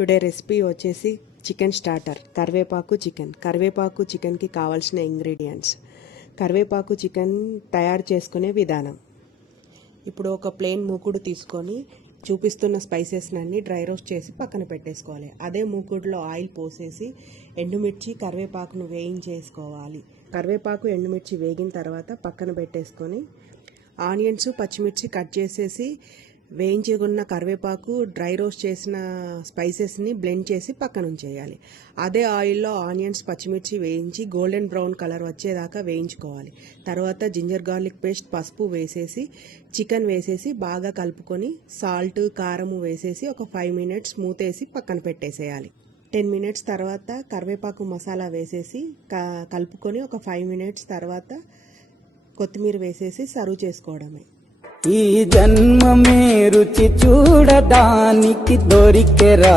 Today recipe వచ్చేసి chicken starter కరివేపాకు చికెన్కి కావాల్సిన ఇంగ్రీడియంట్స్. కరివేపాకు చికెన్ తయారు చేసుకునే విధానం. ఇప్పుడు ఒక ప్లేన్ మూకుడు తీసుకొని చూపిస్తున్న స్పైసెస్నన్నీ డ్రై రోస్ట్ చేసి పక్కన పెట్టేసుకోవాలి. అదే మూకుడులో ఆయిల్ పోసేసి ఎండుమిర్చి కరివేపాకును వేయించేసుకోవాలి. కరివేపాకు ఎండుమిర్చి వేగిన తర్వాత పక్కన పెట్టేసుకొని ఆనియన్స్ పచ్చిమిర్చి కట్ చేసేసి వేయించుకున్న కరివేపాకు డ్రై రోస్ట్ చేసిన స్పైసెస్ని బ్లెండ్ చేసి పక్కన ఉంచేయాలి. అదే ఆయిల్లో ఆనియన్స్ పచ్చిమిర్చి వేయించి గోల్డెన్ బ్రౌన్ కలర్ వచ్చేదాకా వేయించుకోవాలి. తర్వాత జింజర్ గార్లిక్ పేస్ట్ పసుపు వేసేసి చికెన్ వేసేసి బాగా కలుపుకొని సాల్ట్ కారము వేసేసి ఒక 5 minutes మూతేసి పక్కన పెట్టేసేయాలి. 10 minutes తర్వాత కరివేపాకు మసాలా వేసేసి కలుపుకొని ఒక 5 minutes తర్వాత కొత్తిమీర వేసేసి సర్వ్ చేసుకోవడమే. ఈ జన్మమే రుచి చూడడానికి దొరికెరా.